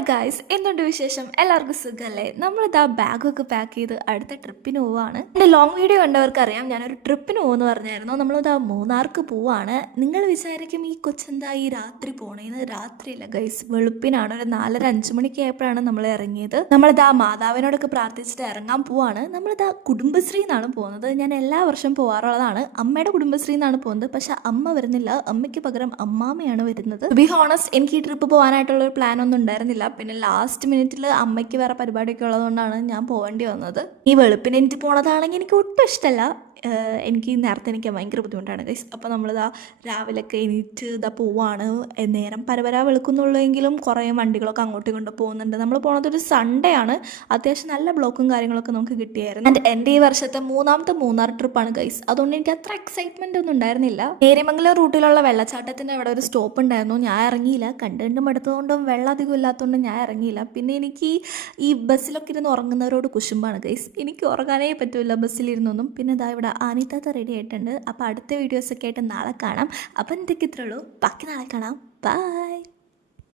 Hi guys, എന്തുണ്ട് വിശേഷം? എല്ലാവർക്കും സുഖമല്ലേ? നമ്മളിതാ ബാഗൊക്കെ പാക്ക് ചെയ്ത് അടുത്ത ട്രിപ്പിന് പോവാണ്. എൻ്റെ ലോങ് വീഡിയോ കണ്ടവർക്കറിയാം ഞാനൊരു ട്രിപ്പിന് പോകുമെന്ന് പറഞ്ഞായിരുന്നു. നമ്മളിതാ മൂന്നാർക്ക് പോവാണ്. നിങ്ങൾ വിചാരിക്കും ഈ കൊച്ചെന്താ ഈ രാത്രി പോണേന്ന്? രാത്രിയില്ല ഗൈസ്, വെളുപ്പിനാണ്. ഒരു 4:30-5 മണിക്ക് ആയപ്പോഴാണ് നമ്മൾ ഇറങ്ങിയത്. നമ്മളിതാ മാതാവിനോടൊക്കെ പ്രാർത്ഥിച്ചിട്ട് ഇറങ്ങാൻ പോവാണ്. നമ്മളിതാ കുടുംബശ്രീ എന്നാണ് പോകുന്നത്. ഞാൻ എല്ലാ വർഷവും പോകാറുള്ളതാണ്. അമ്മയുടെ കുടുംബശ്രീ എന്നാണ് പോകുന്നത്. പക്ഷെ അമ്മ വരുന്നില്ല, അമ്മയ്ക്ക് പകരം അമ്മാമ്മയാണ് വരുന്നത്. ടു ബി ഹോണസ്റ്റ്, എനിക്ക് ഈ ട്രിപ്പ് പോകാനായിട്ടുള്ള ഒരു പ്ലാൻ ഒന്നും ഉണ്ടായിരുന്നില്ല. പിന്നെ ലാസ്റ്റ് മിനിറ്റിൽ അമ്മയ്ക്ക് വേറെ പരിപാടിയൊക്കെ ഉള്ളതുകൊണ്ടാണ് ഞാൻ പോകേണ്ടി വന്നത്. ഈ വെളുപ്പിന് എനിക്ക് പോണതാണെങ്കിൽ എനിക്ക് ഒട്ടും ഇഷ്ടമല്ല. എനിക്ക് നേരത്തെ എനിക്ക് ഭയങ്കര ബുദ്ധിമുട്ടാണ് ഗൈസ്. അപ്പോൾ നമ്മളിതാ രാവിലെയൊക്കെ എണീറ്റ് ഇതാ പോവാണ്. നേരം പരവരാ വെളുക്കുന്നുള്ളെങ്കിലും കുറേ വണ്ടികളൊക്കെ അങ്ങോട്ടും ഇങ്ങോട്ടും പോകുന്നുണ്ട്. നമ്മൾ പോണതൊരു സൺഡേ ആണ്. അത്യാവശ്യം നല്ല ബ്ലോക്കും കാര്യങ്ങളൊക്കെ നമുക്ക് കിട്ടിയായിരുന്നു. ആൻഡ് എൻ്റെ ഈ വർഷത്തെ മൂന്നാമത്തെ മൂന്നാർ ട്രിപ്പാണ് ഗൈസ്. അതുകൊണ്ട് എനിക്ക് അത്ര എക്സൈറ്റ്മെൻ്റ് ഒന്നും ഉണ്ടായിരുന്നില്ല. നേര്യമംഗലം റൂട്ടിലുള്ള വെള്ളച്ചാട്ടത്തിൻ്റെ അവിടെ ഒരു സ്റ്റോപ്പ് ഉണ്ടായിരുന്നു. ഞാൻ ഇറങ്ങിയില്ല. കണ്ടും എടുത്തുകൊണ്ടും വെള്ളം അധികം ഇല്ലാത്തതുകൊണ്ടും ഞാൻ ഇറങ്ങിയില്ല. പിന്നെ എനിക്ക് ഈ ബസ്സിലൊക്കെ ഇരുന്ന് ഉറങ്ങുന്നവരോട് കുശുമ്പാണ് ഗൈസ്. എനിക്ക് ഉറങ്ങാനേ പറ്റില്ല ബസ്സിലിരുന്നൊന്നും. പിന്നെ ഇതാ ഇവിടെ ആനിത്താത്ത റെഡി ആയിട്ടുണ്ട്. അപ്പോൾ അടുത്ത വീഡിയോസൊക്കെ ആയിട്ട് നാളെ കാണാം. അപ്പം എന്തൊക്കെ ഇത്രയുള്ളൂ, ബാക്കി നാളെ കാണാം. ബൈ.